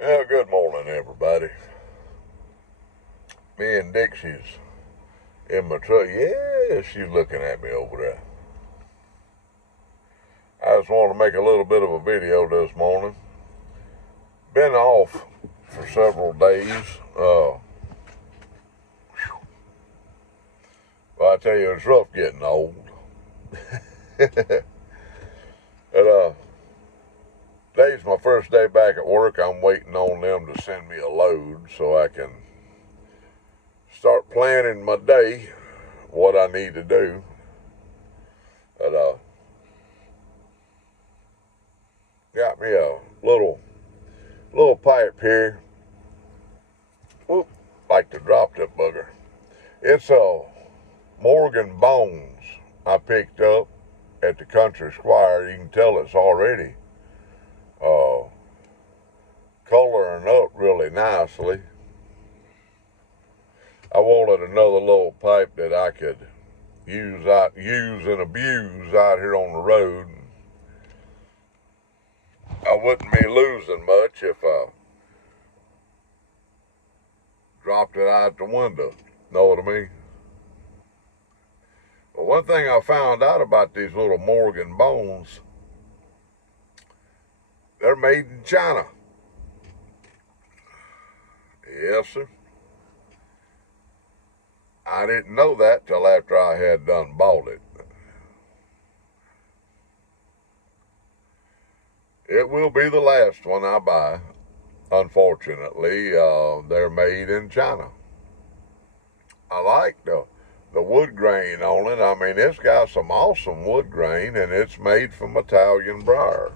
Well, good morning, everybody. Me and Dixie's in my truck. Yeah, she's looking at me over there. I just wanted to make a little bit of a video this morning. Been off for several days. Well, I tell you, it's rough getting old. And today's my first day back at work. I'm waiting on them to send me a load so I can start planning my day, what I need to do. And got me a little pipe here. Whoop, like to drop that bugger. It's a Morgan Bones I picked up at the Country Squire. You can tell it's already uh, coloring up really nicely. I wanted another little pipe that I could use and abuse out here on the road. I wouldn't be losing much if I dropped it out the window. Know what I mean? But one thing I found out about these little Morgan Bones, they're made in China. Yes, sir. I didn't know that till after I had done bought it. It will be the last one I buy. Unfortunately, they're made in China. I like the wood grain on it. I mean, it's got some awesome wood grain, and it's made from Italian briar.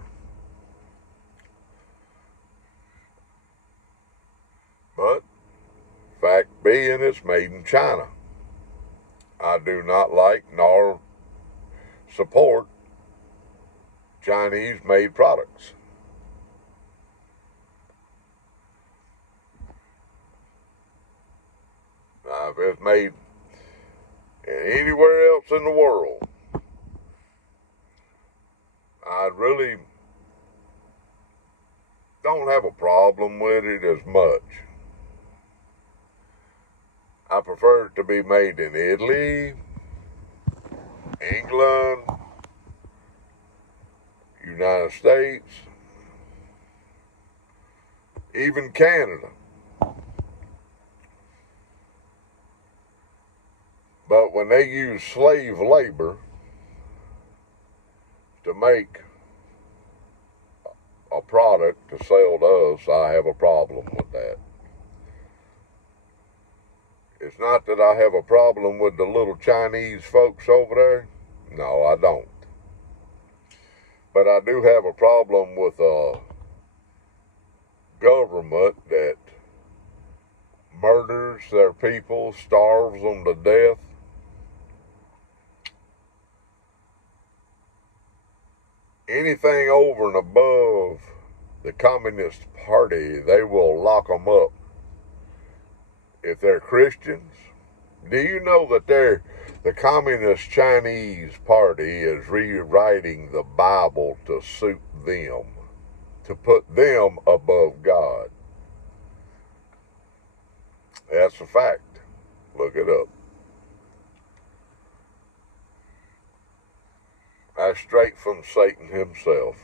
But fact being, it's made in China. I do not like nor support Chinese-made products. Now, if it's made anywhere else in the world, I really don't have a problem with it as much. I prefer it to be made in Italy, England, United States, even Canada. But when they use slave labor to make a product to sell to us, I have a problem with that. It's not that I have a problem with the little Chinese folks over there. No, I don't. But I do have a problem with a government that murders their people, starves them to death. Anything over and above the Communist Party, they will lock them up. If they're Christians, do you know that the Communist Chinese Party is rewriting the Bible to suit them, to put them above God? That's a fact. Look it up. That's straight from Satan himself.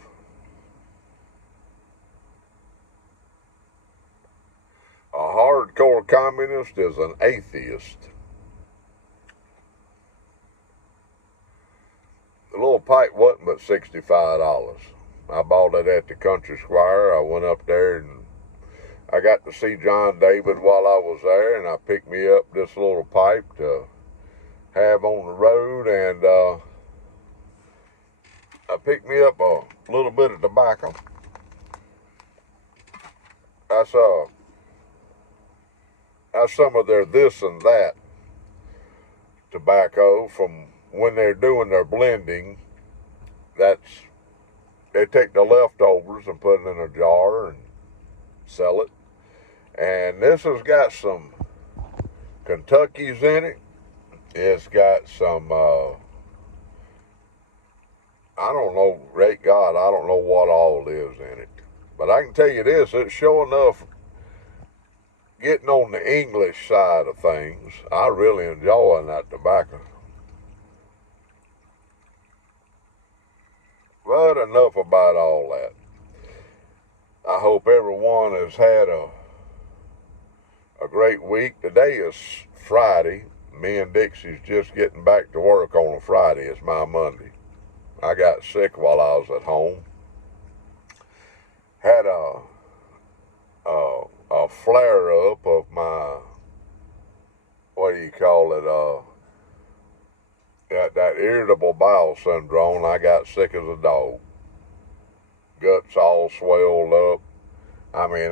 A hardcore communist is an atheist. The little pipe wasn't but $65. I bought it at the Country Squire. I went up there and I got to see John David while I was there, and I picked me up this little pipe to have on the road, and I picked me up a little bit of tobacco. That's some of their this and that tobacco from when they're doing their blending. They take the leftovers and put it in a jar and sell it. And this has got some Kentuckies in it. It's got some, I don't know, great God, I don't know what all is in it. But I can tell you this, it's sure enough, getting on the English side of things, I really enjoy that tobacco. But enough about all that. I hope everyone has had a great week. Today is Friday. Me and Dixie's just getting back to work on a Friday. It's my Monday. I got sick while I was at home. Had a flare up of my, what do you call it, that irritable bowel syndrome. I got sick as a dog. Guts all swelled up. I mean,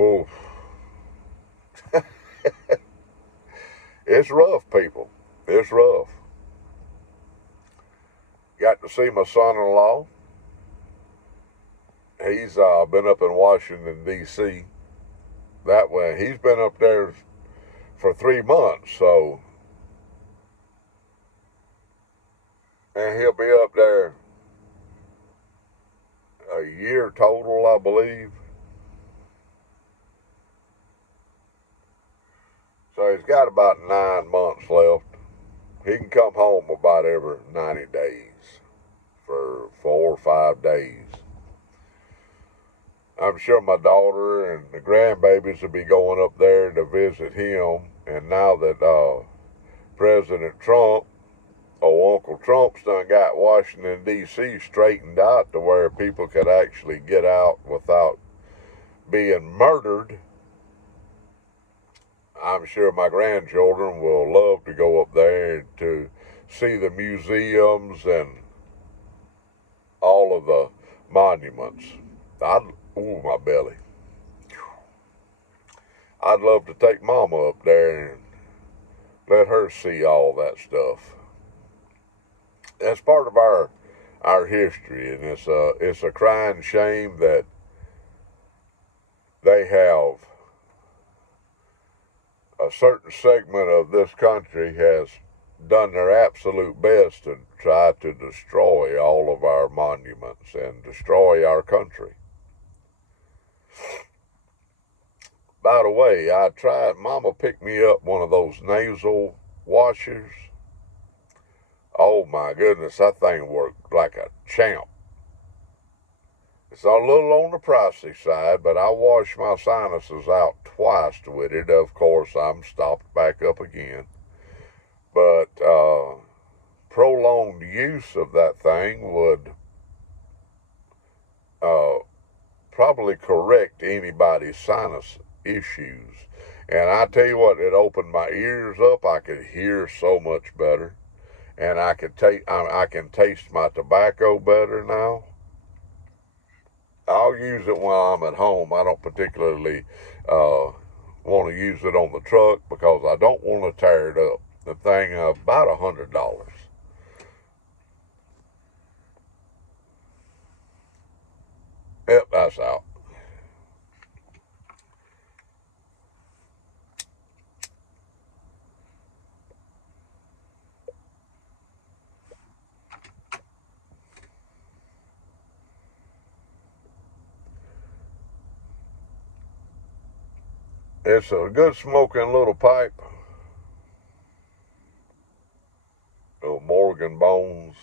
oof. It's rough, people. It's rough. Got to see my son-in-law. He's been up in Washington, D.C. That way, he's been up there for 3 months, so, and he'll be up there a year total, I believe. So he's got about 9 months left. He can come home about every 90 days for 4 or 5 days. I'm sure my daughter and the grandbabies will be going up there to visit him. And now that President Trump, Uncle Trump's done got Washington, D.C. straightened out to where people could actually get out without being murdered, I'm sure my grandchildren will love to go up there to see the museums and all of the monuments. Ooh, my belly. I'd love to take Mama up there and let her see all that stuff. That's part of our history, and it's a crying shame that they have a certain segment of this country has done their absolute best to try to destroy all of our monuments and destroy our country. By the way, Mama picked me up one of those nasal washers. Oh my goodness, that thing worked like a champ. It's a little on the pricey side, but I washed my sinuses out twice with it. Of course, I'm stopped back up again. But prolonged use of that thing would probably correct anybody's sinus issues. And I tell you what, it opened my ears up. I could hear so much better. And I can taste my tobacco better now. I'll use it while I'm at home. I don't particularly want to use it on the truck because I don't want to tear it up. The thing about $100. Yep, that's out. It's a good smoking little pipe. Little Morgan Bones.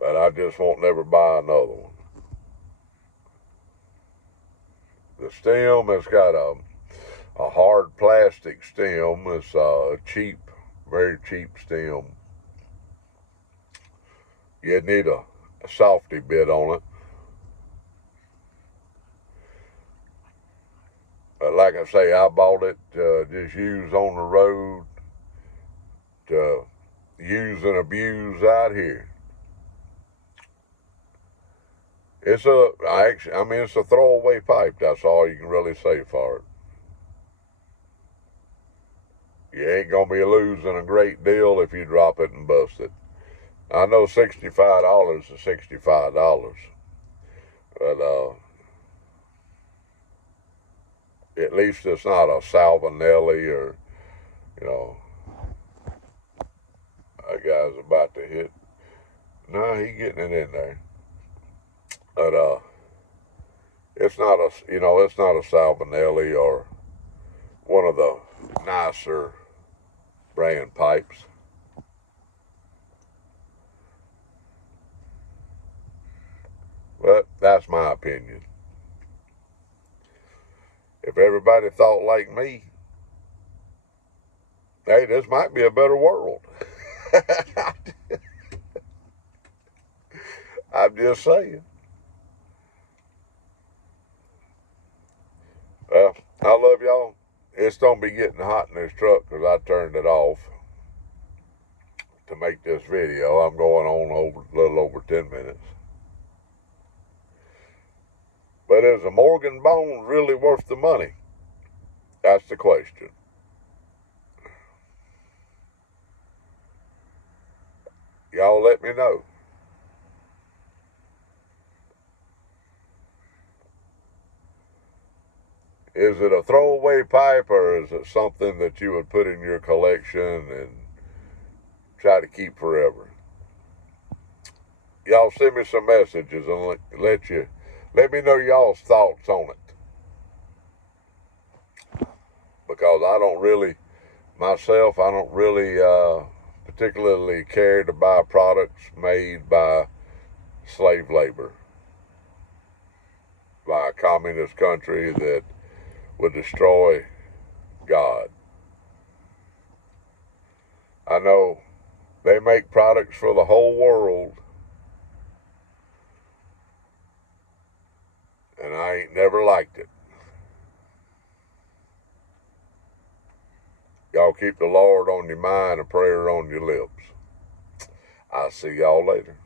But I just won't never buy another one. The stem has got a hard plastic stem. It's a cheap, very cheap stem. You need a softy bit on it. But like I say, I bought it to just use on the road, to use and abuse out here. It's a throwaway pipe. That's all you can really say for it. You ain't gonna be losing a great deal if you drop it and bust it. I know $65 is $65, but at least it's not a Salvinelli or, that guy's about to hit. No, he getting it in there. But it's not a it's not a Salvinelli or one of the nicer brand pipes. But that's my opinion. If everybody thought like me, hey, this might be a better world. I'm just saying. Well, I love y'all. It's going to be getting hot in this truck because I turned it off to make this video. I'm going on a little over 10 minutes. But is a Morgan bone really worth the money? That's the question. Y'all let me know. Is it a throwaway pipe or is it something that you would put in your collection and try to keep forever? Y'all send me some messages and let me know y'all's thoughts on it. Because I don't really particularly care to buy products made by slave labor, by a communist country that would destroy God. I know they make products for the whole world, and I ain't never liked it. Y'all keep the Lord on your mind, a prayer on your lips. I'll see y'all later.